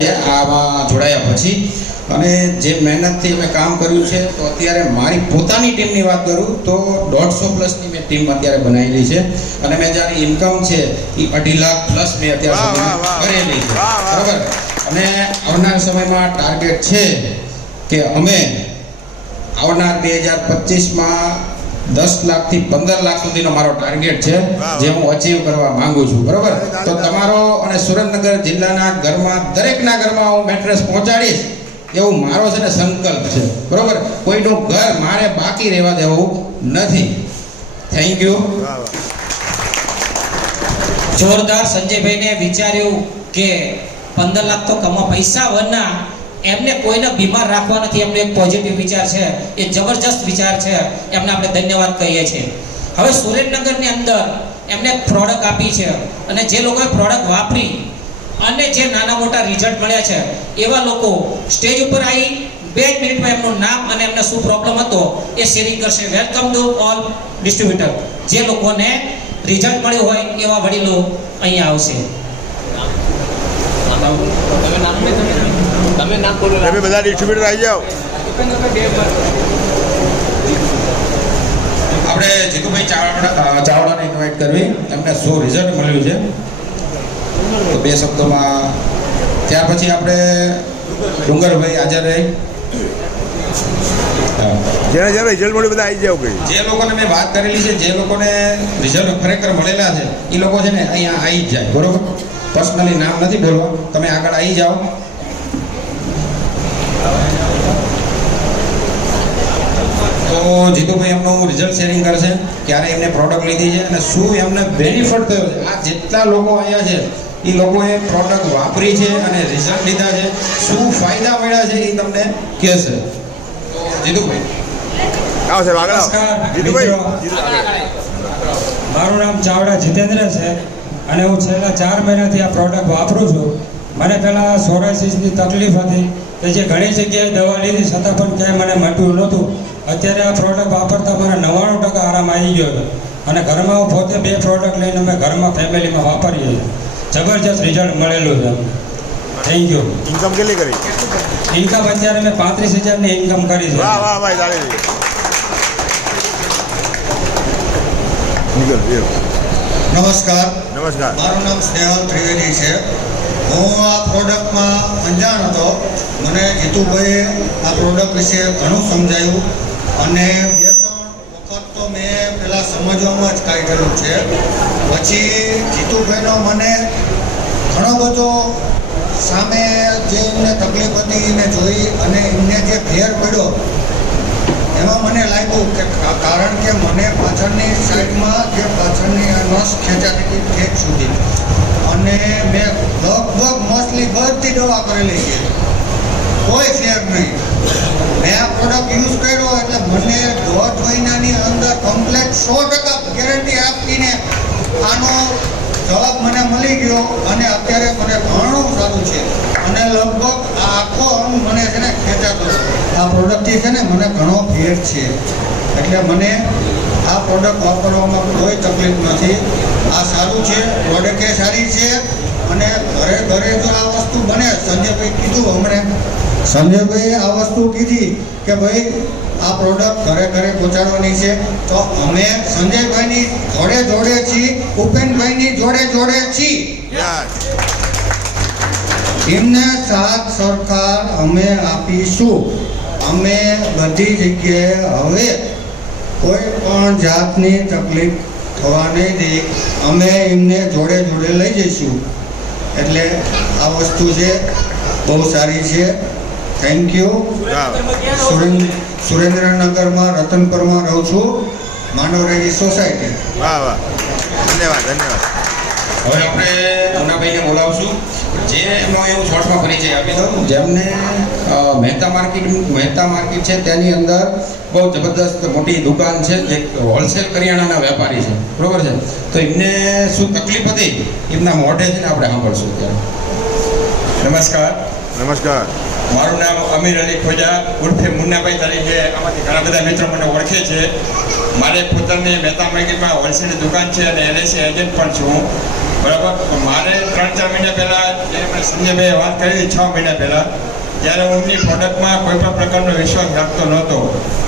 આમાં જોડાયા પછી અને જે મહેનતથી અમે કામ કર્યું છે તો અત્યારે મારી પોતાની ટીમની વાત કરું તો 150 પ્લસની મેં ટીમ અત્યારે બનાવેલી છે અને મેં જ્યારે ઇન્કમ છે એ 2.5 લાખ પ્લસ મેં અત્યારે કરેલી છે બરાબર. અને આવનાર સમયમાં ટાર્ગેટ છે કે અમે આવનાર 2025માં 10 લાખથી 15 લાખ સુધીનો મારો ટાર્ગેટ છે જે હું અચીવ કરવા માંગુ છું બરાબર. તો તમારો અને સુરેન્દ્રનગર જિલ્લાના ઘરમાં દરેકના ઘરમાં હું મેટ્રેસ પહોંચાડીશ એવું મારો છે ને સંકલ્પ છે બરાબર. કોઈનું ઘર મારે બાકી રહેવા દેવું નથી. Thank you. જોરદાર. સંજયભાઈને વિચાર્યું કે 15 લાખ તો કમા પૈસા વરના એમને કોઈને બીમાર રાખવા નથી. એમનો એક પોઝિટિવ વિચાર છે, એ જબરજસ્ત વિચાર છે. એમને આપણે ધન્યવાદ કહીએ છીએ. હવે સુરેન્દ્રનગરની અંદર એમને પ્રોડક્ટ આપી છે અને જે લોકોએ પ્રોડક્ટ વાપરી અને જે નાના મોટા રિઝલ્ટ મળ્યા છે એવા લોકો સ્ટેજ ઉપર આવી 2 મિનિટમાં એમનું નામ અને એમને શું પ્રોબ્લેમ હતો એ શેરિંગ કરશે. Welcome to all distributor. જે લોકોને રિઝલ્ટ મળ્યું હોય એવા વડીલો અહીંયા આવશે. તમે નામ બોલો. તમે બધા ડિસ્ટ્રીબ્યુટર આવી જાઓ. આપણે જીતુભાઈ ચાવડાને ઇન્વાઇટ કરવી, એમને શું રિઝલ્ટ મળ્યું છે તો 2 શબ્દોમાં. ત્યાર પછી આપણે ડુંગરભાઈ હાજર રહી. જેને જેને રિઝલ્ટ મળ્યું બધા આવી જાઓ. કઈ જે લોકોને મેં વાત કરેલી છે, જે લોકોને રિઝલ્ટ ખરેખર મળેલા છે એ લોકો છે ને અહીંયા આવી જ જાય બરોબર. પર્સનલી નામ નથી બોલવા, તમે આગળ આવી જાઓ. તો જીતુભાઈ એમનું રિઝલ્ટ શેરિંગ કરશે, ક્યારે એમને પ્રોડક્ટ લીધી છે અને શું એમને બેનિફિટ થયો છે. આ જેટલા લોકો અહીંયા છે એ લોકોએ પ્રોડક્ટ વાપરી છે અને રિઝલ્ટ લીધા છે, શું ફાયદા મળ્યા છે એ તમને કહેશે. તો જીતુભાઈ આવો સાહેબ આગળ આવો. જીતુભાઈ મારું નામ ચાવડા જીતેન્દ્ર છે અને હું છેલ્લા 4 મહિનાથી આ પ્રોડક્ટ વાપરું છું. મને પહેલાં સોરાયસિસની તકલીફ હતી કે જે ઘણી જગ્યાએ દવા લીધી છતાં પણ ક્યાંય મને મટ્યું નહોતું. અત્યારે આ પ્રોડક્ટ વાપરતા મને 99% આરામ આવી ગયો છે અને ઘરમાં હું પોતે 2 પ્રોડક્ટ લઈને અમે ઘરમાં ફેમિલીમાં વાપરીએ છીએ. જબરજસ્ત રિઝલ્ટ મળેલું છે. Thank you. ઇન્કમ કેટલી કરી? ઇન્કમ અત્યારે મેં 35,000ની ઇન્કમ કરી છે. વાહ વાહ ભાઈ ચાલે. નમસ્કાર. નમસ્કાર. મારું નામ સ્નેહલ ત્રિવેદી છે. હું આ પ્રોડક્ટમાં અંજાણ હતો. મને જીતુભાઈએ આ પ્રોડક્ટ વિશે ઘણું સમજાવ્યું અને 2-3 વખત તો મેં પહેલાં સમજવામાં જ કાઢેલું છે. પછી જીતુભાઈનો મને ઘણો બધો સામે જે એમને તકલીફ હતી એને જોઈ અને એમને જે ફેર પડ્યો એમાં મને લાગ્યું કે કારણ કે મને પાછળની સાઈડમાં જે પાછળની નસ ખેંચાતી હતી ઠેક સુધી અને મેં લગભગ મોસ્ટલી બધી દવા કરેલી છે, કોઈ ફેર નહીં. મેં આ પ્રોડક્ટ યુઝ કર્યો એટલે મને 1.5 મહિનાની અંદર કમ્પ્લેટ 100% ગેરંટી આપીને આનો જવાબ મને મળી ગયો અને અત્યારે મને ઘણું સારું છે અને લગભગ આખો અંગ મને છે ને ખેંચાતો. આ પ્રોડક્ટથી છે ને મને ઘણો ફેર છે એટલે મને આ પ્રોડક્ટ વાપરવામાં કોઈ તકલીફ નથી. આ સારું છે, પ્રોડક્ટ એ સારી છે અને ઘરે ઘરે જો આ વસ્તુ બને, સંજયભાઈ કીધું હમણાં, સંજયભાઈએ આ વસ્તુ કીધી કે ભાઈ આ પ્રોડક્ટ ઘરે ઘરે પહોંચાડવાની છે તો અમે સંજયભાઈની જોડે જોડે છીએ, ઉપેનભાઈની જોડે જોડે છીએ. એમને સાથ સરકાર અમે આપીશું. અમે બધી જગ્યાએ હવે કોઈ પણ જાતની તકલીફ થવા નહીં દઈએ. અમે એમને જોડે જોડે લઈ જઈશું. એટલે આ વસ્તુ છે બહુ સારી છે. Thank you. સુરેન્દ્રનગરમાં રતનપરમાં રહું છું, માનવરેજી સોસાયટી. વાહ વાહ ધન્યવાદ ધન્યવાદ. હવે આપણે મુન્નાભાઈને બોલાવશું, જે એમનો એવું શોર્ટમાં પરિચય આપી દઉં. જેમને મહેતા માર્કેટ છે તેની અંદર બહુ જબરદસ્ત મોટી દુકાન છે, જે હોલસેલ કરિયાણાના વેપારી છે બરોબર છે. તો એમને શું તકલીફ હતી એમના મોઢે છે ને આપણે સાંભળશું ત્યારે. નમસ્કાર. નમસ્કાર. મારું નામ અમીર અલી ખોજા ઉર્ફે મુન્નાભાઈ તરીકે આમાંથી ઘણા બધા મિત્રો મને ઓળખે છે. મારે પોતાની મહેતા માર્કેટમાં હોલસેલની દુકાન છે અને LIC એજન્ટ પણ છું. બરાબર. તો મારે 3-4 મહિના પહેલાં જ્યારે મને સંજયભાઈએ વાત કરી હતી 6 મહિના પહેલાં, ત્યારે હું એમની પ્રોડક્ટમાં કોઈ પણ પ્રકારનો વિશ્વાસ રાખતો નહોતો,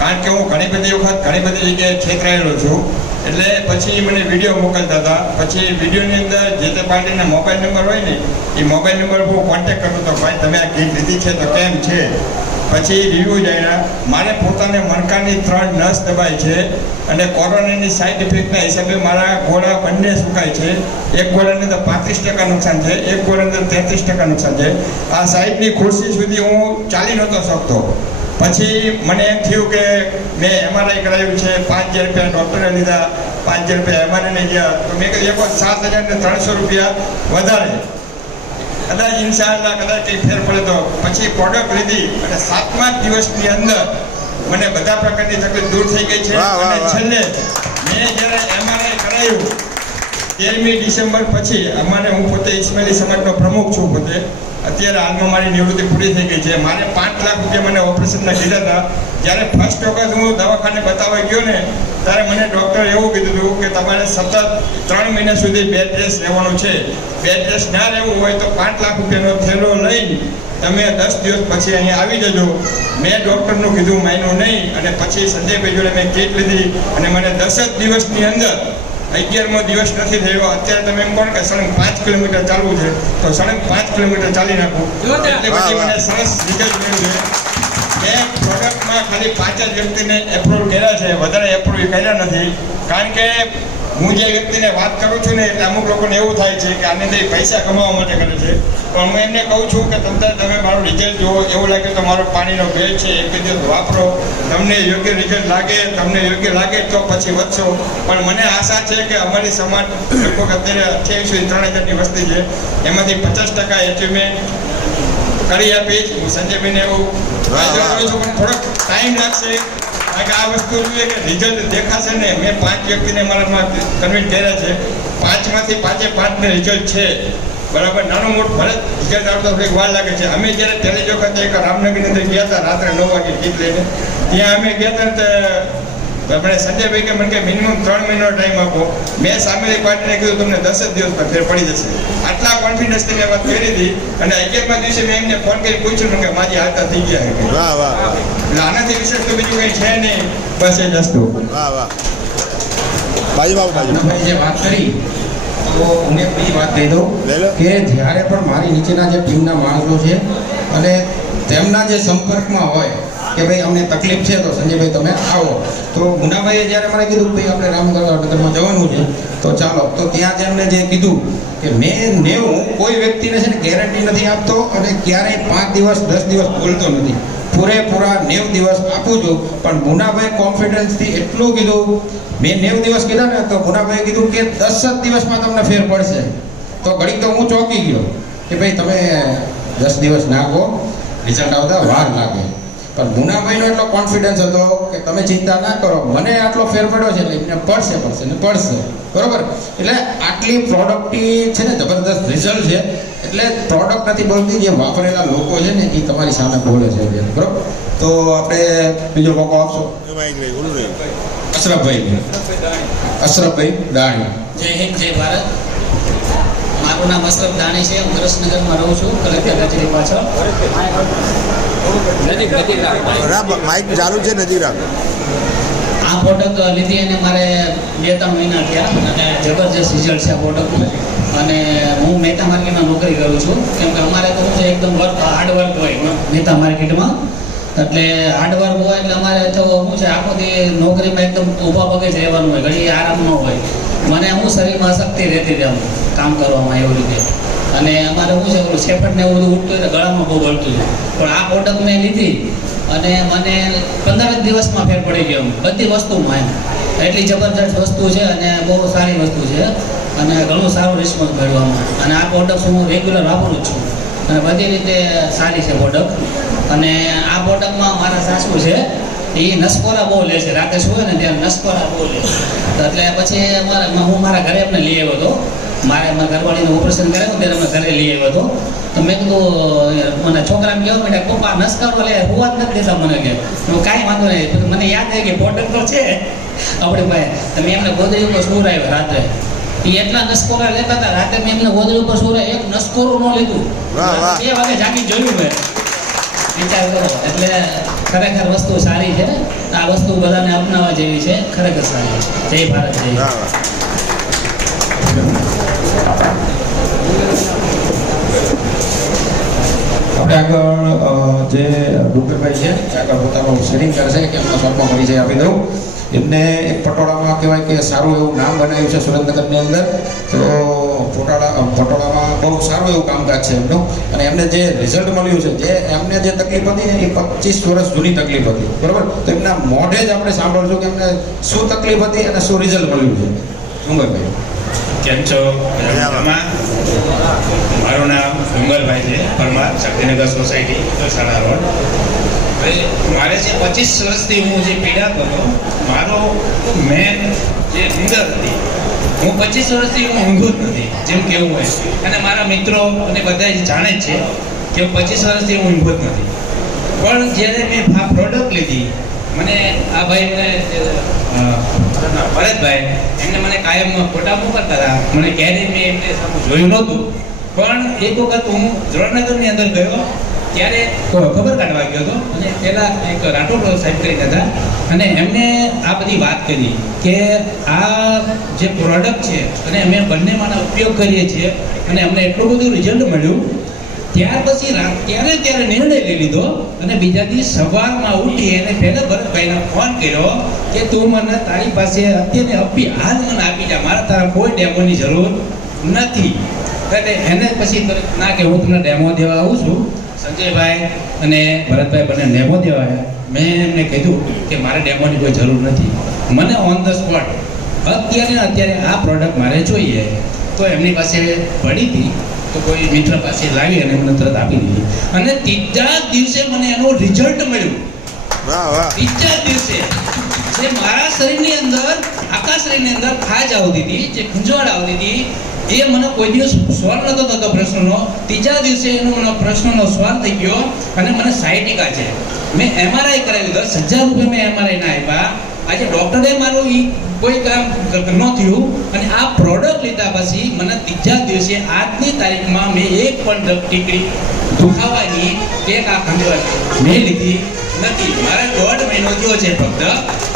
કારણ કે હું ઘણી બધી વખત ઘણી બધી જગ્યાએ છેતરાયેલો છું. એટલે પછી મને વિડીયો મોકલતા હતા. પછી વિડીયોની અંદર જે તે પાર્ટીના મોબાઈલ નંબર હોય ને, એ મોબાઈલ નંબર પર કોન્ટેક્ટ કરતો હતો, ભાઈ તમે આ કીટ લીધી છે તો કેમ છે. પછી રિવ્યૂ જાણ્યા. મારે પોતાને મણકાની 3 નસ દબાઈ છે અને કોરોનાની સાઈડ ઇફેક્ટના હિસાબે મારા ગોળા બંને સુકાય છે. એક ગોળાની અંદર 35% નુકસાન છે, એક ગોળાની અંદર 33% નુકસાન છે. આ સાઈડની ખુરશી સુધી હું ચાલી નહોતો શકતો. પછી મને એમ થયું કે મેં MRI કરાવ્યું છે, 5,000 રૂપિયા ડૉક્ટરે લીધા, 5,000 રૂપિયા MRI ગયા. તો મેં કહ્યું એક 7,300 રૂપિયા વધારે, કદાચ ઇન્શાઅલ્લાહ કદાચ કંઈ ફેર પડે તો. પછી પ્રોડક્ટ લીધી અને 7મા દિવસની અંદર મને બધા પ્રકારની તકલીફ દૂર થઈ ગઈ છે. વાહ, વાહ, અને વાહ. છેલ્લે મેં જ્યારે MRI કરાવ્યું 13મી ડિસેમ્બર પછી, અમારે હું પોતે ઇસ્માઇલી સમાજનો પ્રમુખ છું પોતે. અત્યારે હાલમાં મારી નિવૃત્તિ પૂરી થઈ ગઈ છે. મારે 5 લાખ રૂપિયા મને ઓપરેશનના કીધા હતા. જ્યારે ફર્સ્ટ વખત હું દવાખાને બતાવવા ગયો ને, ત્યારે મને ડૉક્ટરે એવું કીધું હતું કે તમારે સતત 3 મહિના સુધી બેડ રેસ્ટ રહેવાનું છે. બેડ રેસ્ટ ના રહેવું હોય તો 5 લાખ રૂપિયાનો થેલો લઈને તમે 10 દિવસ પછી અહીંયા આવી જજો. મેં ડૉક્ટરનું કીધું માન્યું નહીં, અને પછી સંજયભાઈ જોડે મેં કીટ લીધી અને મને 10 જ દિવસની અંદર 11મો દિવસ નથી થયો. અત્યારે તમે એમ કહો કે સળંગ 5 કિલોમીટર ચાલવું છે તો સળંગ 5 કિલોમીટર ચાલી નાખું. એટલે પછી મને સરસ રિઝલ્ટ મળ્યું છે. એ પ્રોડક્ટમાં ખાલી 5 જ વ્યક્તિને એપ્રુવ કર્યા છે, વધારે એપ્રુવ કર્યા નથી. કારણ કે હું જે વ્યક્તિને વાત કરું છું ને, એટલે અમુક લોકોને એવું થાય છે કે આને તે પૈસા કમાવા માટે કરે છે. પણ હું એમને કહું છું કે તમે મારું રિઝલ્ટ જુઓ, એવું લાગે તો મારો પાણીનો બેગ છે, એક દિવસ વાપરો, તમને યોગ્ય રિઝલ્ટ લાગે, તમને યોગ્ય લાગે તો પછી વધશો. પણ મને આશા છે કે અમારી સમાજ લગભગ અત્યારે 28,000-3,000ની વસ્તી છે, એમાંથી 50% એચિવમેન્ટ કરી આપીશ. હું સંજયભાઈને એવું વાયદો કરું છું, પણ થોડોક ટાઈમ લાગશે. કારણ કે આ વસ્તુ જોઈએ કે રિઝલ્ટ દેખાશે ને. મેં 5 વ્યક્તિને મારામાં કન્વિન્સ કર્યા છે, 5માંથી 5-5ને રિઝલ્ટ છે. બરાબર, નાનું મોટું ભલે રિઝલ્ટ આવતા થોડીક વાર લાગે છે. અમે જ્યારે પહેલી વખત એક રામનગરની અંદર ગયા હતા, રાત્રે 9 વાગે કીટ લઈને, ત્યાં અમે ગયા હતા ને, આપણે સંજયભાઈ કે મને કે મિનિમમ 3 મહિનાનો ટાઈમ આપો. મેં સામેની પાર્ટીને કીધું તમને 10 જ દિવસમાં ફેર પડી જશે. આટલા કોન્ફિડન્સથી મેં વાત કરી હતી. અને 11મા દિવસે મેં એમને ફોન કરી પૂછ્યું કે મારી હાલતા થઈ ગયા છે. વાહ વાહ વાહ એટલે આનાથી વિશેષ તો બીજું કંઈ છે નહીં. બસ એ જ વસ્તુ. વાહ વાહ. બાજુ તમે જે વાત કરી, તો હું એક બીજી વાત કહી દઉં લઈ લો. કે જ્યારે પણ મારી નીચેના જે ટીમના માણસો છે અને તેમના જે સંપર્કમાં હોય કે ભાઈ અમને તકલીફ છે તો સંજયભાઈ તમે આવો, તો મુનાભાઈએ જ્યારે મને કીધું ભાઈ આપણે રામનગરમાં જવાનું છે તો ચાલો, તો ત્યાં તેમને જે કીધું કે મેં 90 કોઈ વ્યક્તિને છે ને ગેરંટી નથી આપતો અને ક્યારેય 5 દિવસ 10 દિવસ બોલતો નથી, પૂરેપૂરા 90 દિવસ આપું છું. પણ મુનાભાઈ કોન્ફિડન્સથી એટલું કીધું, મેં 90 દિવસ કીધા ને તો મુનાભાઈએ કીધું કે 10 જ દિવસમાં તમને ફેર પડશે. તો ઘડીક તો હું ચોંકી ગયો કે ભાઈ તમે 10 દિવસ ના કહો, રિઝલ્ટ આવતા વાર લાગે. પણ મુનાભાઈનો એટલો કોન્ફિડન્સ હતો કે તમે ચિંતા ના કરો, મને આટલો ફેર પડ્યો છે એટલે એમને પડશે ને પડશે. બરોબર, એટલે આટલી પ્રોડક્ટની છે ને જબરદસ્ત રિઝલ્ટ છે. એટલે પ્રોડક્ટ નથી બોલતી, જે વાપરેલા લોકો છે ને એ તમારી સામે બોલે છે. બરોબર, તો આપણે બીજો મોકો આપશો. અશરફભાઈ દાણી. જય હિન્દ, જય ભારત. મારું નામ અશરફ દાણી છે. હું કૃષ્ણનગરમાં રહું છું, કલેક્ટર કચેરી પાછળ. માઇક ચાલુ છે, નજીક રાખ. આ પ્રોડક્ટ લીધી અને મારે 2-3 મહિના થયા અને જબરજસ્ત રિઝલ્ટ છે આ પ્રોડક્ટનું. અને હું મહેતા માર્કેટમાં નોકરી કરું છું, કેમ કે અમારે તો શું છે એકદમ હાર્ડ વર્ક હોય મહેતા માર્કેટમાં. એટલે હાર્ડ વર્ક હોય એટલે અમારે તો શું છે આખો દી નોકરીમાં એકદમ ઊભા પગે જ રહેવાનું હોય, ઘડી આરામ ન હોય. મને અમુક શરીરમાં શક્તિ રહેતી હતી આમ કામ કરવામાં એવું રીતે. અને અમારે શું છે ઓલું સેફટ ને એવું બધું ઉઠતું હોય તો ગળામાં બહુ વળતું હતું. પણ આ પ્રોડક્ટ મેં લીધી અને મને 15 જ દિવસમાં ફેર પડી ગયો બધી વસ્તુમાં. એટલી જબરદસ્ત વસ્તુ છે અને બહુ સારી વસ્તુ છે અને ઘણું સારું રિસ્પોન્સ મળ્યું આમાં. અને આ પ્રોડક્ટ હું રેગ્યુલર વાપરું છું અને બધી રીતે સારી છે પ્રોડક્ટ. અને આ પ્રોડક્ટમાં મારા સાસુ છે એ નસકોરા બહુ લે છે, રાતે સુવે ને ત્યારે નસકોરા બહુ લે. તો એટલે પછી હું મારા ઘરે એમને લઈ આવ્યો હતો. મારા ઘરવાળીનું ઓપરેશન કરાવ્યું ત્યારે અમે ઘરે લઈ આવ્યો હતો. તો મેં કીધું મને છોકરાને કહેવા માંડ્યા પપ્પા નસકારો લે, હોવા જ નથી દેતા મને કે. કાંઈ વાંધો નહીં, મને યાદ આવી કે પ્રોડક્ટ તો છે આપણી પાસે. તમે એમને ગોદડી ઉપર સુવડાવ્યા રાત્રે, એ એટલા નસકોરા લેતા હતા, રાતે મેં એમને ગોદડી ઉપર સુરે એક નસકોરું ન લીધું. વાહ, વાહ. 2 વાગે જાગી જોયું મેં. વિચાર કરો. એટલે ખરેખર વસ્તુ સારી છે. આ વસ્તુ બધાને અપનાવવા જેવી છે, ખરેખર સારી છે. જય ભારત, જય વાહ, વાહ. આપણે આગળ જે ડુંગરભાઈ છે એ આગળ પોતાનું શેરિંગ કરશે કે એમના શોપમાં પરિચય આપી દઉં. એમને એક પટોળામાં કહેવાય કે સારું એવું નામ બનાવ્યું છે સુરેન્દ્રનગરની અંદર. તો પટોળામાં બહુ સારું એવું કામકાજ છે એમનું. અને એમને જે રિઝલ્ટ મળ્યું છે, જે એમને જે તકલીફ હતી ને એ 25 વર્ષ જૂની તકલીફ હતી, બરોબર. તો એમના મોઢે જ આપણે સાંભળશું કે એમને શું તકલીફ હતી અને શું રિઝલ્ટ મળ્યું છે. ડુંગરભાઈ કેમ છો? મજામાં? મારું નામ ડુંગરભાઈ છે, પરમાર, શક્તિનગર સોસાયટી, દસાડા રોડ. હવે મારે જે 25 વર્ષથી હું જે પીડાતો હતો, મારો મેન જે ઊંઘર હતી, હું 25 વર્ષથી હું ઊંઘું જ નથી, જેમ કેવું હોય. અને મારા મિત્રો અને બધા જ જાણે જ છે કે હું 25 વર્ષથી હું ઊંઘું જ નથી. પણ જ્યારે મેં આ પ્રોડક્ટ લીધી, મને આ ભાઈ મને ભરતભાઈ એમને મને કાયમ ફોટા મોકલતા હતા. મને ક્યારેય મેં એમને સામું જોયું નહોતું. પણ એક વખત હું જોડનગરની અંદર ગયો ત્યારે ખબર કાઢવા ગયો હતો. અને પહેલાં એક રાઠોડ સાહેબ કરીને હતા, અને એમને આ બધી વાત કરી કે આ જે પ્રોડક્ટ છે અને અમે બંનેમાંનો ઉપયોગ કરીએ છીએ અને અમને એટલું બધું રિઝલ્ટ મળ્યું. ત્યાર પછી ત્યારે નિર્ણય લઈ લીધો અને બીજા દિવસ સવારમાં ઉઠી અને પહેલા ભરતભાઈને ફોન કર્યો કે તું મને તારી પાસે અત્યારે હાલ મને આપી જા, મારે તારા કોઈ ડેમોની જરૂર નથી. એટલે એને પછી ના કે હું તમને ડેમો દેવા આવું છું. સંજયભાઈ અને ભરતભાઈ બંને ડેમો દેવા આવ્યા. મેં એમને કીધું કે મારે ડેમોની કોઈ જરૂર નથી, મને ઓન ધ સ્પોટ અત્યારે આ પ્રોડક્ટ મારે જોઈએ. તો એમની પાસે પડી હતી, તો કોઈ મિત્ર પાસે લાવી અને મને તરત આપી દીધી. અને ત્રીજા દિવસે મને એનું રિઝલ્ટ મળ્યું. વાહ, વાહ. ત્રીજા દિવસે જે મારા શરીરની અંદર, આખા શરીરની અંદર ખાજ આવતી હતી, જે ખંજવાળ આવતી હતી, એ મને કોઈ દિવસ સોલ્વ નતો થતો પ્રશ્નનો. ત્રીજા દિવસે એનો મને પ્રશ્નનો સોલ્વ થઈ ગયો અને મને સાયટિકા છે. મેં MRI કરાવ્યું, 10,000 રૂપિયા મેં MRI ના આપ્યા. આજે ડૉક્ટરે મારું કોઈ કામ ન થયું. અને આ પ્રોડક્ટ લીધા પછી મને ત્રીજા દિવસે આજની તારીખમાં મેં એક પણ ટીકડી દુખાવાની કે આ ખંજવાળ મેં લીધી નથી. મારે 1.5 મહિનો થયો છે ફક્ત.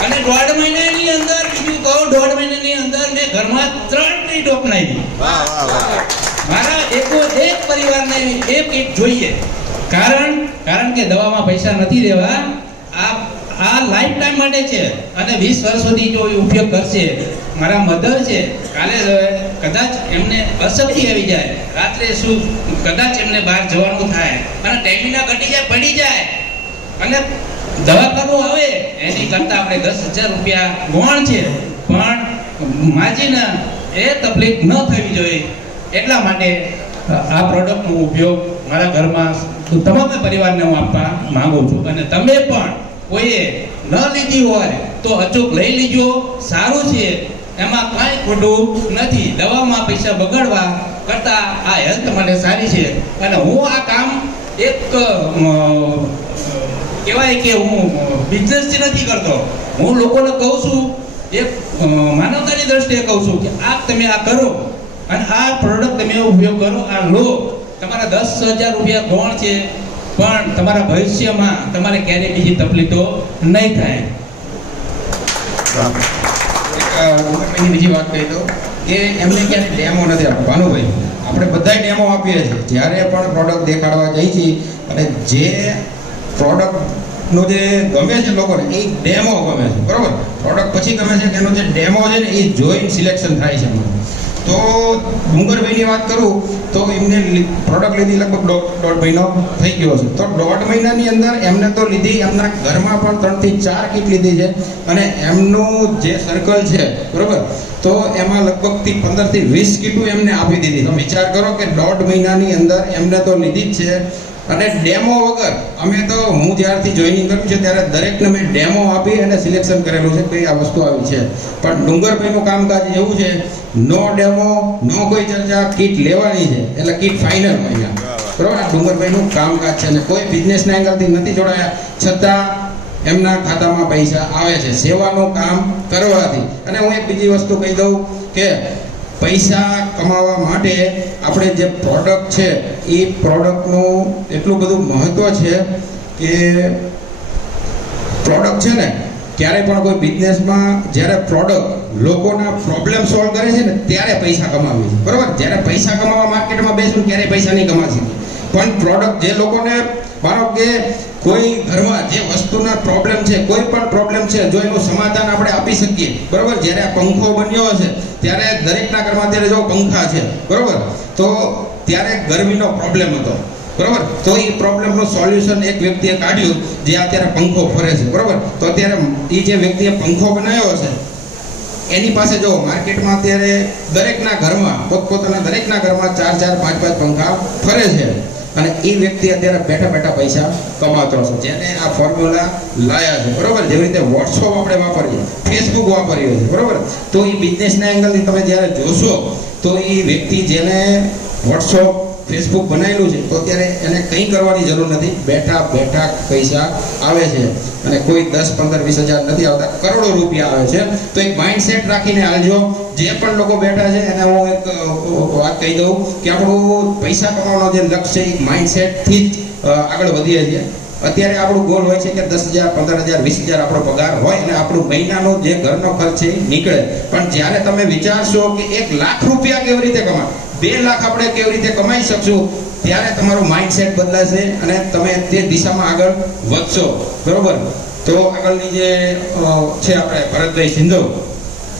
અને 1.5 મહિનાની અંદર, બીજું કહું, 1.5 મહિનાની અંદર મેં ઘરમાં 3 કીટ અપનાવી. વાહ, વાહ, વાહ. મારા એક પરિવારને એક કીટ જોઈએ. કારણ કે દવામાં પૈસા નથી દેવા. આ લાઈફ ટાઈમ માટે છે અને 20 વર્ષ સુધી જો એ ઉપયોગ કરશે. મારા મધર છે, કાલે કદાચ એમને અશક્તિ આવી જાય, રાત્રે શું કદાચ એમને બહાર જવાનું થાય અને ટેમિના ઘટી જાય, પડી જાય અને દવાખાનું આવે, એની કરતાં આપણે 10,000 રૂપિયા ગોણ છે. પણ માજીને એ તકલીફ ન થવી જોઈએ એટલા માટે આ પ્રોડક્ટનો ઉપયોગ મારા ઘરમાં તમામ પરિવારને હું આપવા માંગુ છું. અને તમે પણ કોઈએ ન લીધી હોય તો અચૂક લઈ લીજો. સારું છે, એમાં કાંઈ ખોટું નથી. દવામાં પૈસા બગાડવા કરતાં આ હેલ્થ માટે સારી છે. અને હું આ કામ એક કહેવાય કે હું બિઝનેસથી નથી કરતો. હું લોકોને કહું છું, એક માનવતાની દ્રષ્ટિએ કહું છું કે આ તમે આ કરો અને આ પ્રોડક્ટ તમે ઉપયોગ કરો, આ લો. તમારા 10,000 રૂપિયા ગોણ છે, પણ તમારા ભવિષ્યમાં તમારે ક્યારેય બીજી તકલીફો નહીં થાય. ડુંગરભાઈની બીજી વાત કહી દઉં કે એમને ક્યાંય ડેમો નથી આપ્યો. ભાનુભાઈ, આપણે બધાય ડેમો આપીએ છીએ. જ્યારે પણ પ્રોડક્ટ દેખાડવા જઈએ છીએ અને જે પ્રોડક્ટનો જે ગમે છે લોકોને, એ ડેમો ગમે છે, બરાબર. પ્રોડક્ટ પછી ગમે છે કે એનો જે ડેમો છે ને એ જોઈને સિલેક્શન થાય છે એમાં. તો ડુંગરભાઈની વાત કરું તો એમને પ્રોડક્ટ લીધી લગભગ 1.5 મહિનો થઈ ગયો છે. તો 1.5 મહિનાની અંદર એમને તો લીધી, એમના ઘરમાં પણ 3 થી 4 કીટ લીધી છે. અને એમનું જે સર્કલ છે, બરાબર, તો એમાં લગભગથી 15 થી 20 કીટું એમને આપી દીધી. તો વિચાર કરો કે 1.5 મહિનાની અંદર એમને તો લીધી જ છે. અને ડેમો વગર અમે તો, હું જ્યારથી જોઈનિંગ કર્યું છે ત્યારે દરેકને મેં ડેમો આપી અને સિલેક્શન કરેલું છે કે આ વસ્તુ આવી છે. પણ ડુંગરભાઈનું કામકાજ એવું છે, નો ડેમો, નો કોઈ ચર્ચા, કીટ લેવાની છે એટલે કીટ ફાઇનલ અહીંયા, બરાબર. આ ડુંગરભાઈનું કામકાજ છે અને કોઈ બિઝનેસના એંગલથી નથી જોડાયા, છતાં એમના ખાતામાં પૈસા આવે છે સેવાનું કામ કરવાથી. અને હું એક બીજી વસ્તુ કહી દઉં કે પૈસા કમાવા માટે આપણે જે પ્રોડક્ટ છે એ પ્રોડક્ટનું એટલું બધું મહત્ત્વ છે કે પ્રોડક્ટ છે ને ક્યારે પણ કોઈ બિઝનેસમાં જ્યારે પ્રોડક્ટ લોકોના પ્રોબ્લેમ સોલ્વ કરે છે ને ત્યારે પૈસા કમાવી છે બરાબર. જ્યારે પૈસા કમાવા માર્કેટમાં બેસું ત્યારે પૈસા નહીં કમાશે, પણ પ્રોડક્ટ જે લોકોને માનો કે કોઈ ઘરમાં જે વસ્તુના પ્રોબ્લેમ છે, કોઈ પણ પ્રોબ્લેમ છે, જો એનું સમાધાન આપણે આપી શકીએ બરાબર. જ્યારે આ પંખો બન્યો હશે ત્યારે દરેકના ઘરમાં અત્યારે જો પંખા છે બરાબર, તો ત્યારે ગરમીનો પ્રોબ્લેમ હતો બરાબર. તો એ પ્રોબ્લેમનું સોલ્યુશન એક વ્યક્તિએ કાઢ્યું જે અત્યારે પંખો ફરે છે બરાબર. તો અત્યારે એ જે વ્યક્તિએ પંખો બનાવ્યો છે એની પાસે જો માર્કેટમાં અત્યારે દરેકના ઘરમાં પોતપોતાના દરેકના ઘરમાં 4-4, 5-5 પંખા ફરે છે અને એ વ્યક્તિ અત્યારે બેઠા બેઠા પૈસા કમાતો છે, જેને આ ફોર્મ્યુલા લાયા છે બરાબર. જેવી રીતે વોટ્સઅપ આપણે વાપરીએ, ફેસબુક વાપરીએ છીએ બરાબર, તો એ બિઝનેસના એંગલથી તમે જ્યારે જોશો તો એ વ્યક્તિ જેને વોટ્સઅપ ફેસબુક બનાવેલું છે તો અત્યારે એને કંઈ કરવાની જરૂર નથી, બેઠા બેઠા પૈસા આવે છે અને કોઈ 10, 15, 20 હજાર નથી આવતા, કરોડો રૂપિયા આવે છે. તો એક માઇન્ડસેટ રાખીને હાલજો. જે પણ લોકો બેઠા છે એને હું એક વાત કહી દઉં કે આપણું પૈસા કમાવાનો જે લક્ષ્ય છે એ માઇન્ડસેટથી જ આગળ વધીએ છીએ. અત્યારે આપણું ગોલ હોય છે કે 10,000, 15,000, 20,000 આપણો પગાર હોય અને આપણું મહિનાનો જે ઘરનો ખર્ચ છે એ નીકળે. પણ જ્યારે તમે વિચારશો કે 1 લાખ રૂપિયા કેવી રીતે કમાય, 2 લાખ આપણે કેવી રીતે કમાઈ શકશું, ત્યારે તમારું માઇન્ડસેટ બદલાશે અને તમે તે દિશામાં આગળ વધશો બરોબર. તો આગળની જે છે આપણે ભરતભાઈ સિંધવ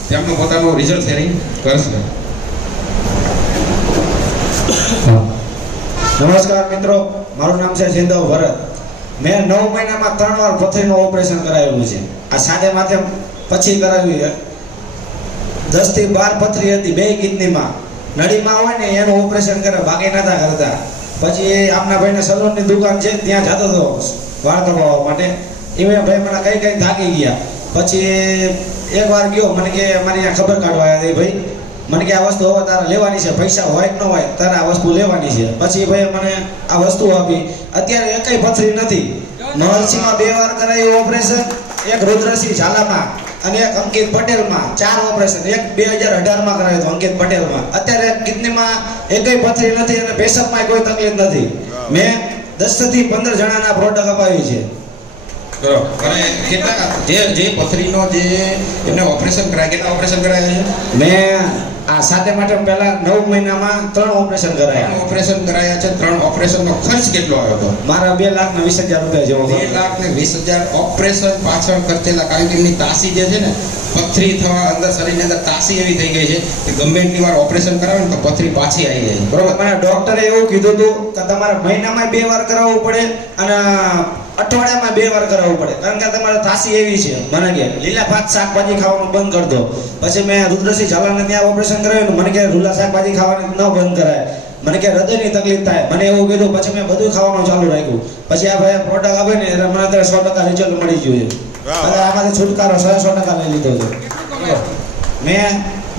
તેમનું પોતાનું રિઝલ્ટ શેરિંગ કરશે. નમસ્કાર મિત્રો, મારું નામ છે સિંધવ ભરત. મેં 9 મહિનામાં 3 વાર પથરીનું ઓપરેશન કરાવેલું છે. આ સાદે માથે પછી કરાવ્યું છે. 10 થી 12 પથરી હતી, 2 કિડનીમાં. નળીમાં હોય ને એનું ઓપરેશન કરે, બાકી નતા કરતા. પછી આમના ભાઈને સલૂનની દુકાન છે ત્યાં જતો હતો વાળ કપાવવા માટે. એ ભાઈ મને કઈ થાકી ગયા. પછી એક વાર ગયો, મને કે મારી આ ખબર કાઢવા આવ્યા ભાઈ, મને કે આ વસ્તુ હવે તારે લેવાની છે, પૈસા હોય કે ન હોય તારે આ વસ્તુ લેવાની છે. પછી ભાઈ મને આ વસ્તુ આપી. અત્યારે એકય પથરી નથી. મહર્ષિમાં 2 વાર કરાયું ઓપરેશન, એક રુદ્રસિંહ ઝાલામાં અને એક અંકિત પટેલમાં 4 ઓપરેશન. એક 2018માં કરાયું હતું અંકિત પટેલમાં. અત્યારે કિડનીમાં એકય પથરી નથી અને પેશાબમાં કોઈ તકલીફ નથી. મેં 10 થી 15 જણાના પ્રોડક્ટ અપાવ્યું છે. બરોબર. અને કેટલા જે પથરીનો જે એમને ઓપરેશન કરાય, કેટલા ઓપરેશન કરાયા છે? મેં આ સાથે માટે પહેલા 9 મહિનામાં 3 ઓપરેશન કરાયા. 3 ઓપરેશન કરાયા છે. 3 ઓપરેશનનો ખર્ચ કેટલો આવ્યો હતો? મારા 2,20,000 રૂપિયા જેવો. 2,20,000 ઓપરેશન પાછળ ખર્ચેલા. કારણ કે એમની તાસી જે છે ને, પથરી થવા અંદર શરીરની અંદર તાસી એવી થઈ ગઈ છે કે ગમે એટલી વાર ઓપરેશન કરાવે ને તો પથરી પાછી આવી જાય. બરોબર. મને ડોક્ટરે એવું કીધું હતું કે તમારે મહિનામાં 2 વાર કરાવવું પડે અને અઠવાડિયામાં 2 વાર કરાવવું પડે, કારણ કે તમારે થાસી એવી છે. મને કે લીલા ભાત શાકભાજી ખાવાનું બંધ કરી દો. પછી મેં રુદ્રસિંહ ઝાલાને ત્યાં ઓપરેશન કરાવ્યું. મને કે લીલા શાકભાજી ખાવાનું ન બંધ કરાય, મને કે હૃદયની તકલીફ થાય, મને એવું કીધું. પછી મેં બધું ખાવાનું ચાલુ રાખ્યું. પછી આ ભાઈ પ્રોડક્ટ આપે ને એટલે મને અત્યારે 100% રિઝલ્ટ મળી ગયું છે. એટલે આમાંથી છુટકારો 100% લઈ લીધો છે. મેં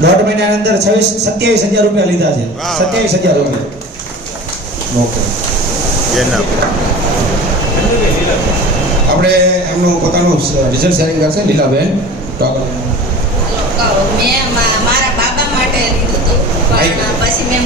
1.5 મહિનાની અંદર 27,000 રૂપિયા લીધા છે. 27,000 રૂપિયા. ઓકે એના આપણે એમનું પોતાનું રિઝલ્ટ શેરિંગ કરશે લીલાબેન. તો મેં મારા બાબા માટે લીધું હતું, પણ પછી મેં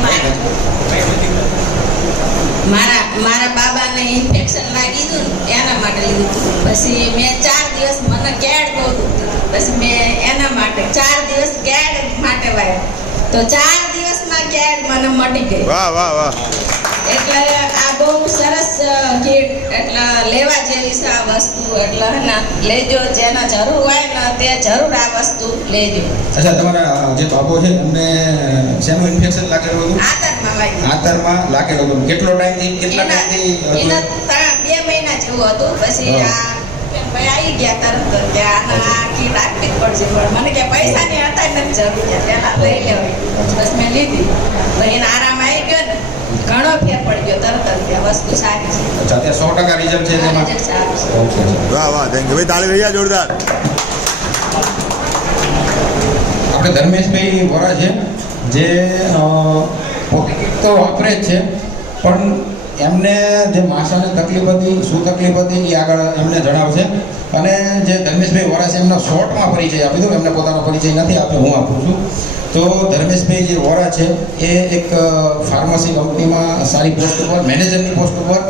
મારા બાબાને ઇન્ફેક્શન લાગી હતું ને એના માટે લીધું હતું. પછી મેં 4 દિવસ મને કેડ બહુ દુખતું હતું. પછી મેં એના માટે 4 દિવસ કેડ માટે વાળ્યા, તો 4 દિવસમાં કેડ મને મટી ગઈ. વાહ વાહ વાહ. એટલે આ બહુ સરસ કીટ, એટલે લેવા જેવી છે આ વસ્તુ. એટલે ને લેજો, જેને જરૂર હોય ને તે જરૂર આ વસ્તુ લેજો. અચ્છા, તમારા જે બાબો છે એમને શેનું ઇન્ફેક્શન લાગેલું હતું? આતરમાં લાગ્યું. આંતરમાં લાગેલું હતું. કેટલા ટાઈમથી એના 2 મહિના જેવું હતું. પછી આ ભાઈ આવી ગયા તરત જ કે આ કીટ આપવી જ પડશે. પણ મને કે પૈસાની હતા નથી જરૂર, પેલા લઈ લેવાય. બસ મેં લીધી તો એને આરામ આવી ગયો ને, ઘણો ફેર પડી ગયો તરત જ. વસ્તુ સારી છે. અચ્છા, ત્યાં 100% રિઝલ્ટ છે તેમાં. રિઝલ્ટ સારું છે. ઓકે. વાહ વાહ, થેન્ક યુ ભાઈ, તાળી થઈ ગયા જોરદાર. આપણે ધર્મેશભાઈ વોરા છે જે પોતે તો વાપરે જ છે, પણ એમને જે માસાને તકલીફ હતી, શું તકલીફ હતી એ આગળ એમને જણાવશે. અને જે ધર્મેશભાઈ વોરા છે એમનો શોર્ટમાં પરિચય આપી દઉં, એમને પોતાનો પરિચય નથી આપ્યો, હું આપું છું. તો ધર્મેશભાઈ જે વોરા છે એ એક ફાર્મસી કંપનીમાં સારી પોસ્ટ ઉપર, મેનેજરની પોસ્ટ ઉપર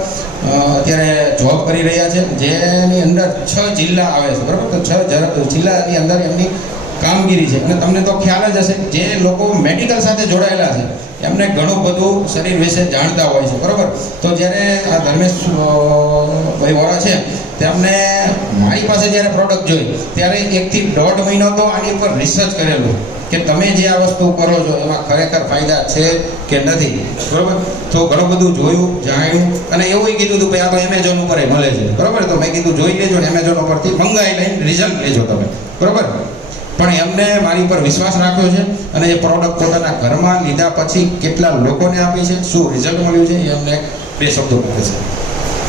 અત્યારે જોબ કરી રહ્યા છે, જેની અંદર 6 જિલ્લા આવે છે, બરાબર. તો 6 જિલ્લાની અંદર એમની કામગીરી છે. અને તમને તો ખ્યાલ જ હશે જે લોકો મેડિકલ સાથે જોડાયેલા છે એમને ઘણું બધું શરીર વિશે જાણતા હોય છે, બરાબર. તો જ્યારે આ ધર્મેશભાઈ વોરા છે તેમને મારી પાસે જ્યારે પ્રોડક્ટ જોઈ ત્યારે 1 થી 1.5 મહિનો તો આની ઉપર રિસર્ચ કરેલું કે તમે જે આ વસ્તુ કરો છો એમાં ખરેખર ફાયદા છે કે નથી, બરાબર. તો ઘણું બધું જોયું, જાણ્યું અને એવું કીધું હતું ભાઈ આ તો એમેઝોન ઉપર મળે છે, બરાબર. તો મેં કીધું જોઈ લેજો ને એમેઝોન ઉપરથી મંગાવી લઈને રિઝલ્ટ લેજો તમે, બરાબર. પણ એમને મારી ઉપર વિશ્વાસ રાખ્યો છે અને એ પ્રોડક્ટ પોતાના ઘરમાં લીધા પછી કેટલા લોકોને આપી છે, શું રિઝલ્ટ મળ્યું છે એ અમને 2 શબ્દો કહે છે.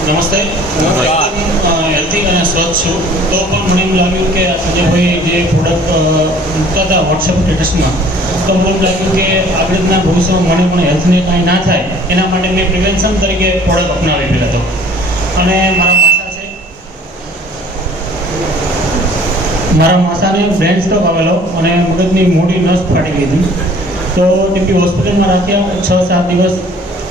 નમસ્તે, હું હેલ્થી અને સ્વચ્છ છું. તો પણ મને એમ લાગ્યું કે સંજયભાઈ જે પ્રોડક્ટ મૂકતા હતા વોટ્સએપ સ્ટેટસમાં, તો મને એમ લાગ્યું કે આગળના ભવિષ્યમાં મને પણ હેલ્થને કાંઈ ના થાય એના માટે મેં પ્રિવેન્શન તરીકે પ્રોડક્ટ અપનાવી પહેલાં તો. અને મારા માસાને બ્રેન સ્ટ્રોક આવેલો અને મગજની મોટી નસ ફાટી ગઈ હતી. તો ટીપી હોસ્પિટલમાં રાખ્યા 6-7 દિવસ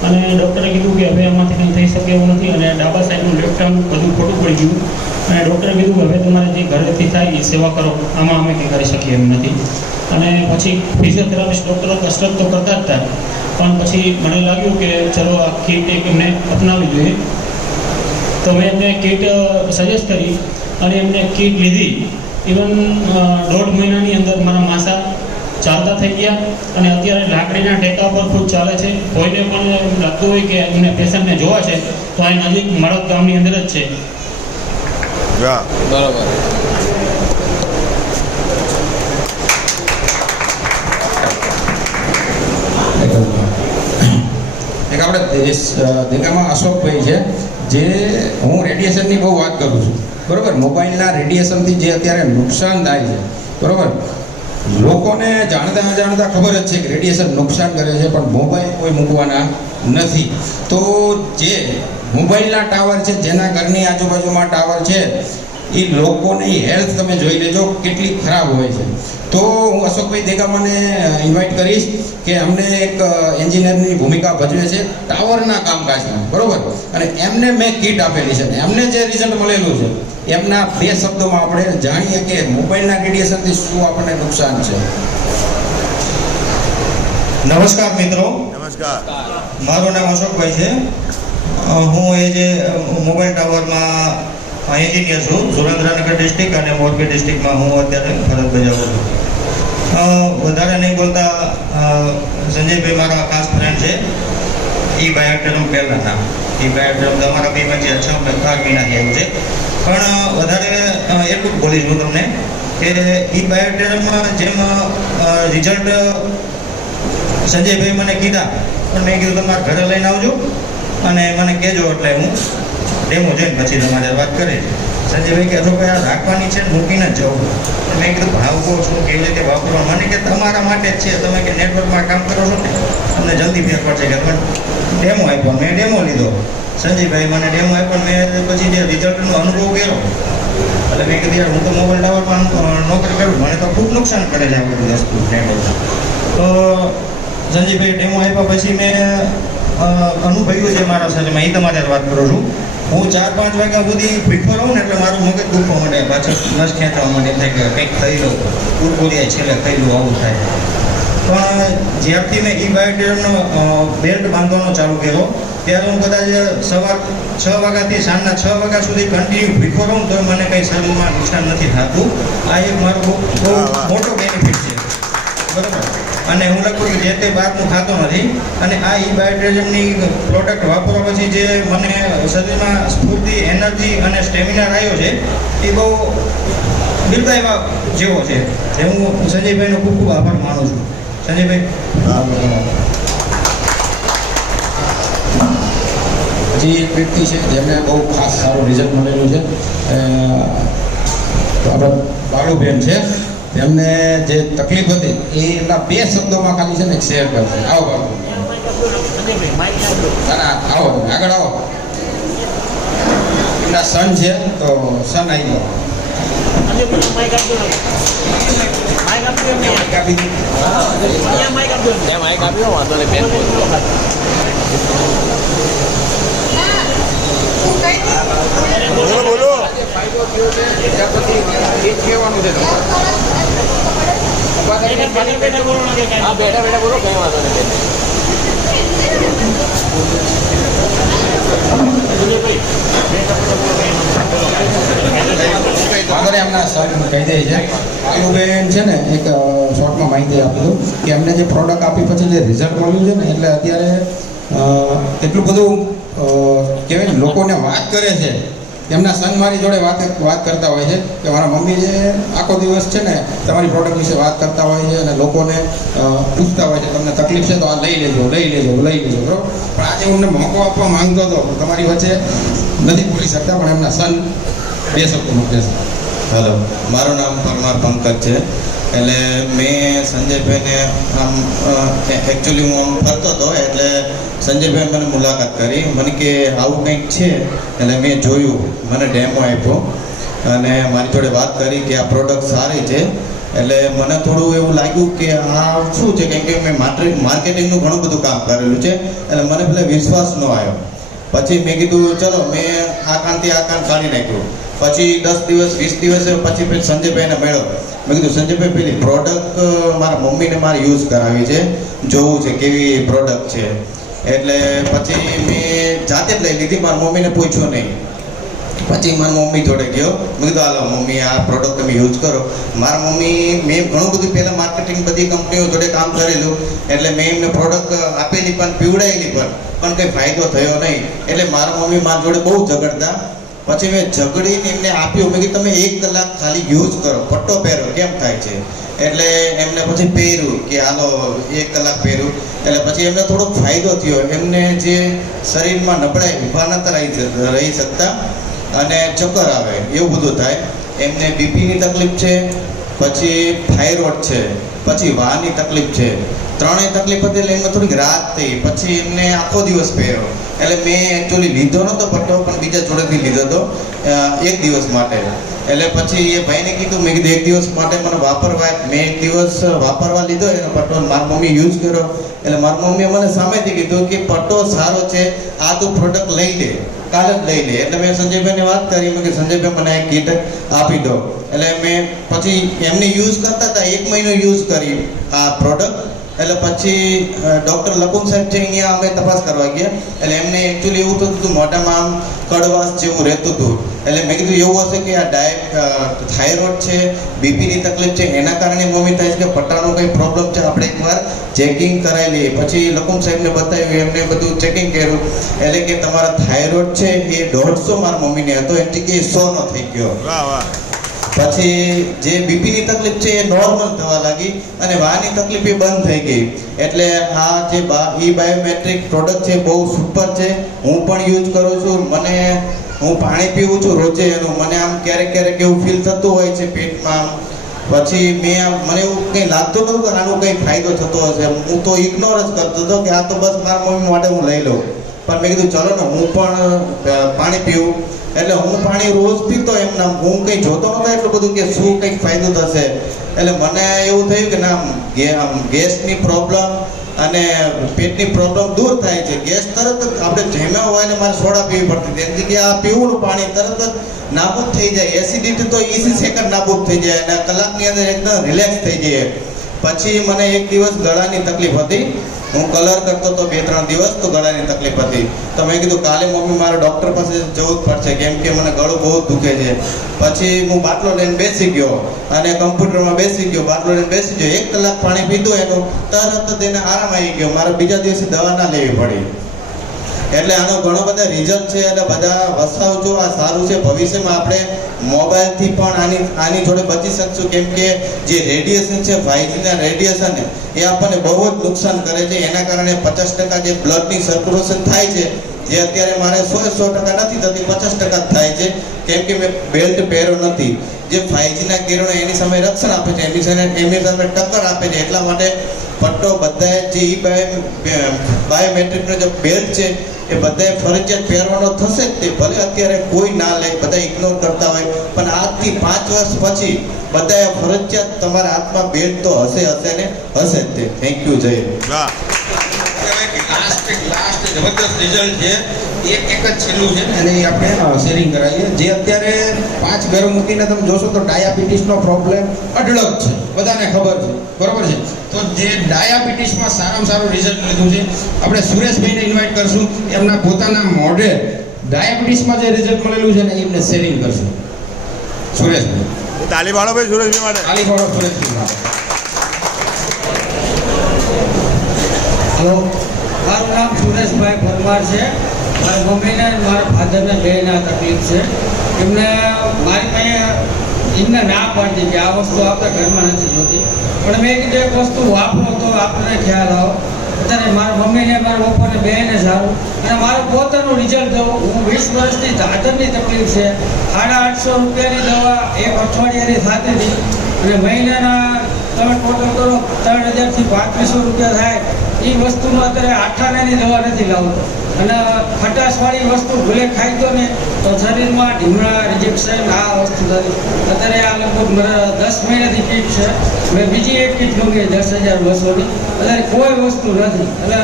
અને ડૉક્ટરે કીધું કે હવે એમાંથી કંઈ થઈ શકે એવું નથી અને ડાબા સાઈડનું લેફ્ટ આર્મ બધું ખોટું પડી ગયું. અને ડૉક્ટરે કીધું કે હવે તમારે જે ઘરેથી થાય એ સેવા કરો, આમાં અમે કંઈ કરી શકીએ એમ નથી. અને પછી ફિઝિયોથેરાપિસ્ટ ડૉક્ટરો કસરત તો કરતા જ હતા, પણ પછી મને લાગ્યું કે ચલો આ કીટ એક એમને અપનાવવી જોઈએ. તો મેં એમને કીટ સજેસ્ટ કરી અને એમને કીટ લીધી. ઇવન 1.5 મહિનાની અંદર મારા માસા ચાલતા થઈ ગયા અને અત્યારે લાકડીના ટેકા પર ખૂબ ચાલે છે. કોઈને પણ એમ લાગતું હોય કે એમને પેશન્ટને જોવા છે તો અહીં નજીક મળદ ગામની અંદર જ છે. બરાબર. એક આપણે દેગામાં અશોકભાઈ છે, જે હું રેડિયેશનની બહુ વાત કરું છું, બરાબર. મોબાઈલના રેડિયેશનથી જે અત્યારે નુકસાન થાય છે, બરાબર. લોકોને જાણતા અજાણતા ખબર જ છે કે રેડિયેશન નુકસાન કરે છે, પણ મોબાઈલ કોઈ મૂકવાના નથી. તો જે મોબાઈલના ટાવર છે, જેના ઘરની આજુબાજુમાં ટાવર છે, એ લોકોની હેલ્થ તમે જોઈ લેજો કેટલી ખરાબ હોય છે. તો હું અશોકભાઈ દેગામાને ઇન્વાઇટ કરીશ કે અમને એક એન્જિનિયરની ભૂમિકા ભજવે છે ટાવરના કામકાજમાં, બરાબર. અને એમને મેં કીટ આપેલી છે, એમને જે રિઝલ્ટ મળેલું છે એમના 2 શબ્દોમાં આપણે જાણીએ કે મોબાઈલના રેડિયેશનથી શું આપણને નુકસાન છે. નમસ્કાર મિત્રો, નમસ્કાર. મારું નામ અશોકભાઈ છે. હું એ જે મોબાઈલ ટાવરમાં એન્જિનિયર છું. સુરેન્દ્રનગર ડિસ્ટ્રિક્ટ અને મોરબી ડિસ્ટ્રિક્ટમાં હું અત્યારે ફરજ બજાવું છું. વધારે નહીં બોલતા, સંજયભાઈ મારા ખાસ ફ્રેન્ડ છે. એ બાયોટેરમ પહેલાં હતા. એ બાયોટેરમ તમારા બેમાં જે 6 મહિનાથી આવ્યું છે. પણ વધારે એટલું જ બોલીશ હું તમને કે એ બાયોટેરમમાં જેમ રિઝલ્ટ સંજયભાઈ મને કીધા, પણ મેં કીધું તમારે ઘરે લઈને આવજો અને મને કહેજો, એટલે હું ડેમો જોઈને પછી તમારે વાત કરીશ. સંજયભાઈ કે ભાઈ આ રાખવાની છે, મૂકીને જ જવું. મેં કીધું ભાવકો શું કેવી રીતે વાપરવા, મને કે તમારા માટે જ છે, તમે કે નેટવર્કમાં કામ કરો છો ને તમને જલ્દી ફેર પડશે કે પણ ડેમો આપ્યો. મેં ડેમો લીધો, સંજયભાઈ મને ડેમો આપ્યો. મેં પછી જે રિઝલ્ટનો અનુભવ કર્યો એટલે મેં કીધું યાર હું તો મોબાઈલ ટાવરમાં નોકરી કરું, મને તો ખૂબ નુકસાન કરે છે આ બધી વસ્તુ નેટવર્ક. તો સંજયભાઈ ડેમો આપ્યા પછી મેં અનુભવ્યું છે મારા શરીરમાં, એ તમારે વાત કરું છું. હું 4-5 વાગ્યા સુધી ભીખો રહું ને એટલે મારું મગજ દુખવા માંડે, પાછળ નસ ખેંચવા માંડે, થાય કે કંઈક ખાઈ લઉં, કુરકુરિયા છેલ્લે ખાઈ લઉં, આવું થાય. પણ જ્યારથી મેં ઈ બાયોટેરમનો બેલ્ટ બાંધવાનો ચાલુ કર્યો ત્યારે હું કદાચ સવાર 6 વાગ્યાથી સાંજના 6 વાગ્યા સુધી કન્ટિન્યુ ભીખો રહું તો મને કંઈ શરીરમાં નુકસાન નથી થતું. આ એક મારો બહુ મોટો બેનિફિટ છે, બરાબર. અને હું લગભગ જે તે બહારનું ખાતો નથી. અને આ ઈ બાયોટેરમની પ્રોડક્ટ વાપરવા પછી જે મને શરીરમાં સ્ફૂર્તિ, એનર્જી અને સ્ટેમિના આવ્યો છે એ બહુ બિરદાવવા જેવો છે. જે હું સંજયભાઈનો ખૂબ ખૂબ આભાર માનું છું. સંજયભાઈ. હજી એક વ્યક્તિ છે જેમને બહુ ખાસ સારું રિઝલ્ટ મળેલું છે, આપણા બાળુબેન છે. તેમને જે તકલીફ હતી એ એમના 2 શબ્દોમાં ખાલી છે ને શેર કરશે. આવો બાળુ. ના ના આવો તમે આગળ આવો. એમના સન છે તો સન આવી જાઓ. બોલો બોલો. આગળ એમના સર કહી દે છે આયુબેન છે ને એક શોર્ટમાં માહિતી આપી દઉં કે એમને જે પ્રોડક્ટ આપી પછી જે રિઝલ્ટ મળ્યું છે ને એટલે અત્યારે એટલું બધું કહેવાય ને લોકોને વાત કરે છે. એમના સન મારી જોડે વાત કરતા હોય છે કે મારા મમ્મી જે આખો દિવસ છે ને તમારી પ્રોડક્ટ વિશે વાત કરતા હોય છે અને લોકોને પૂછતા હોય છે તમને તકલીફ છે તો આ લઈ લેજો બરાબર. પણ આજે હું એમને મોકો આપવા માંગતો હતો તમારી વચ્ચે નથી બોલી શકતા પણ એમના સન બે શબ્દોમાં કહેશે. હેલો, મારું નામ પરમાર પંકજ છે. એટલે મેં સંજયભાઈને આમ એકચ્યુઅલી હું આમ ફરતો હતો એટલે સંજયભાઈ મને મુલાકાત કરી. મને કે આવું કંઈક છે એટલે મેં જોયું, મને ડેમો આપ્યો અને મારી જોડે વાત કરી કે આ પ્રોડક્ટ સારી છે. એટલે મને થોડું એવું લાગ્યું કે આ શું છે, કેમ કે મેં માર્કેટિંગનું ઘણું બધું કામ કરેલું છે એટલે મને પેલા વિશ્વાસ ન આવ્યો. પછી મેં કીધું ચલો મેં આ કાનથી આ કાન કાઢી નાખ્યું. પછી 10 દિવસ 20 દિવસ પછી પેલી સંજયભાઈને મળ્યો. મેં કીધું સંજયભાઈ પેલી પ્રોડક્ટ મારા મમ્મીને મારે યુઝ કરાવી છે, જોવું છે કેવી પ્રોડક્ટ છે. એટલે પછી મેં જાતે જ લઈ લીધી, મારા મમ્મીને પૂછ્યું નહીં. પછી મારા મમ્મી જોડે ગયો. મેં કીધું હાલો મમ્મી આ પ્રોડક્ટ તમે યુઝ કરો. મારા મમ્મી મેં ઘણું બધું પહેલાં માર્કેટિંગ બધી કંપનીઓ જોડે કામ કરેલું એટલે મેં એમને પ્રોડક્ટ આપેલી પણ પીવડાવેલી પણ કંઈ ફાયદો થયો નહીં. એટલે મારા મમ્મી મારા જોડે બહુ ઝઘડતા. પછી મેં ઝઘડીને એમને આપ્યું. મેં કીધું તમે 1 કલાક ખાલી યુઝ કરો, પટ્ટો પહેરો કેમ થાય છે. એટલે એમને પછી પહેર્યું કે હાલો 1 કલાક પહેર્યું. એટલે પછી એમને થોડોક ફાયદો થયો. એમને જે શરીરમાં નબળાઈ ઊભા નતા રહી શકતા અને ચક્કર આવે એવું બધું થાય. એમને બીપીની તકલીફ છે, પછી થાઇરોઇડ છે, પછી વાળની તકલીફ છે. ત્રણેય તકલીફ હતી એટલે એમને થોડીક રાહત થઈ. પછી એમને આખો દિવસ પહેર્યો. એટલે મેં એકચ્યુઅલી લીધો નહોતો પટ્ટો પણ બીજા જોડેથી લીધો હતો 1 દિવસ માટે. એટલે પછી એ ભાઈને કીધું, મેં કીધું 1 દિવસ માટે મને વાપરવા. મેં 1 દિવસ વાપરવા લીધો એનો પટ્ટો, મારી મમ્મી યુઝ કર્યો. એટલે મારી મમ્મીએ મને સામેથી કીધું કે પટ્ટો સારો છે, આ તું પ્રોડક્ટ લઈ લે, કાલે જ લઈ લે. એટલે મેં સંજયભાઈને વાત કરી, મેં કે સંજયભાઈ મને એક કીટ આપી દો. એટલે મેં પછી એમને યુઝ કરતા હતા 1 મહિનો યુઝ કરી આ પ્રોડક્ટ. એટલે પછી ડૉક્ટર લકુમ સાહેબ છે અહીંયા અમે તપાસ કરવા ગયા. એટલે એમને એકચ્યુઅલી એવું થતું હતું મોઢામાં આમ કડવાશ જેવું રહેતું હતું. એટલે મેં કીધું એવું હશે કે આ થાઇરોઇડ છે, બીપીની તકલીફ છે એના કારણે મમ્મી થાય છે કે પટ્ટાનો કંઈ પ્રોબ્લેમ છે, આપણે એકવાર ચેકિંગ કરાવી લઈએ. પછી લકુમ સાહેબને બતાવ્યું, એમને બધું ચેકિંગ કર્યું. એટલે કે તમારા થાઇરોઇડ છે એ 150 મારા મમ્મીને હતો, એની જગ્યાએ 100નો થઈ ગયો. વાહ વાહ. પછી જે બીપીની તકલીફ છે એ નોર્મલ થવા લાગી અને વાળની તકલીફ એ બંધ થઈ ગઈ. એટલે આ જે બાયોમેટ્રિક પ્રોડક્ટ છે બહુ સુપર છે. હું પણ યુઝ કરું છું. હું પાણી પીવું છું રોજે એનું. મને આમ ક્યારેક એવું ફીલ થતું હોય છે પેટમાં. પછી મને એવું કંઈ લાગતું નહોતું કે આનો કંઈ ફાયદો થતો હશે. હું તો ઇગ્નોર જ કરતો હતો કે આ તો બસ મારા મમ્મી માટે હું લઈ લઉં. પણ મેં કીધું ચલો ને હું પણ પાણી પીવું. એટલે હું પાણી રોજ પીતો એમના. હું કંઈ જોતો નહોતો એટલું બધું કે શું કંઈક ફાયદો થશે. એટલે મને એવું થયું કે ના ગેસની પ્રોબ્લેમ અને પેટની પ્રોબ્લેમ દૂર થાય છે. ગેસ તરત જ આપણે જમ્યા હોય ને મારે સોડા પીવી પડતી હતી, એની જગ્યાએ આ પીવું પાણી તરત જ નાબૂદ થઈ જાય. એસિડિટી તો 20 સેકન્ડ નાબૂદ થઈ જાય અને કલાકની અંદર એકદમ રિલેક્સ થઈ જાય. પછી મને 1 દિવસ ગળાની તકલીફ હતી. હું કલર કરતો હતો 2-3 દિવસ તો ગળાની તકલીફ હતી. તો મેં કીધું કાલે મમ્મી મારે ડૉક્ટર પાસે જવું જ પડશે કેમ કે મને ગળું બહુ દુખે છે. પછી હું બાટલો લઈને બેસી ગયો અને કમ્પ્યુટરમાં બેસી ગયો. બાટલો લઈને બેસી ગયો, 1 કલાક પાણી પીધું એનું, તરત જ એને આરામ આવી ગયો. મારે બીજા દિવસે દવા ના લેવી પડી. એટલે આનો ઘણો બધા રિઝલ્ટ છે. એટલે બધા વસાવજો, આ સારું છે. ભવિષ્યમાં આપણે મોબાઈલથી પણ આની જોડે બચી શકશું કેમ કે જે રેડિયેશન છે 5Gના રેડિયેશન એ આપણને બહુ જ નુકસાન કરે છે. એના કારણે 50% જે બ્લડની સર્ક્યુલેશન થાય છે જે અત્યારે મારે 100% નથી થતી, 50% થાય છે કેમ કે મેં બેલ્ટ પહેર્યો નથી. જે 5Gના કિરણો એની સામે રક્ષણ આપે છે, એની સામે ટક્કર આપે છે. એટલા માટે પટ્ટો બધાએ જે બાયોમેટ્રિકનો જે બેલ્ટ છે એ બધાએ ફરજિયાત પહેરવાનો થશે જ તે. ભલે અત્યારે કોઈ ના લે, બધા ઇગ્નોર કરતા હોય, પણ આજથી 5 વર્ષ પછી બધાએ ફરજિયાત તમારા હાથમાં બેલ્ટ તો હશે ને હશે જ તે. Thank you. જય હિન્દ. વાહ. લાસ્ટ જબરદસ્ત રિઝલ્ટ છે. એક જ છેલ્લું છે ને એને આપણે શેરિંગ કરાવીએ. જે અત્યારે 5 ઘર મૂકીને તમે જોશો તો ડાયાબિટીસનો પ્રોબ્લેમ અઢળક છે, બધાને ખબર છે, બરોબર છે. તો જે ડાયાબિટીસમાં સારામાં સારું રિઝલ્ટ લીધું છે, આપણે સુરેશભાઈને ઇન્વાઇટ કરશું. એમના પોતાના મોઢે ડાયાબિટીસમાં જે રિઝલ્ટ મળેલું છે ને એમને શેરિંગ કરશું. સુરેશભાઈ, તાલી પાડો ભાઈ સુરેશભાઈ માટે. ખાલી પાડો સુરેશભાઈ. હલો, મારું નામ સુરેશભાઈ પરમાર છે. મારા મમ્મીને અને મારા ફાધરને બેના તકલીફ છે. એમને મારી પાસે એમને ના પાડતી કે આ વસ્તુ આપણે ઘરમાં નથી જોતી, પણ મેં કીધું એક વસ્તુ વાપરો તો આપણને ખ્યાલ આવો. અત્યારે મારા મમ્મીને મારા પપ્પાને બેને સારું અને મારું પોતાનું રિઝલ્ટ દઉં. હું 20 વર્ષથી દાદરની તકલીફ છે. 850 રૂપિયાની દવા એક અઠવાડિયાની થતી હતી અને મહિનાના તમે ટોટલ કરો 3000 થી 3500 રૂપિયા થાય. એ વસ્તુનો અત્યારે આઠાણાની દવા નથી લાવતો અને ખટાશવાળી વસ્તુ ભૂલે ખાઈ દો ને તો શરીરમાં ઢીમણા રિજેક્શન આ વસ્તુ થતી. અત્યારે આ લગભગ મારા 10 મહિનાથી કીટ છે. મેં બીજી એક કીટ મંગાવી 10,200ની. અત્યારે કોઈ વસ્તુ નથી. એટલે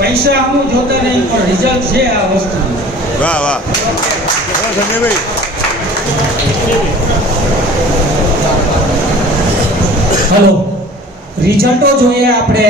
પૈસા અમુક જોતા નહીં, પણ રિઝલ્ટ છે આ વસ્તુનું. વાહ વાહ. સંજયભાઈ. હલો, રિઝલ્ટો જોઈએ આપણે.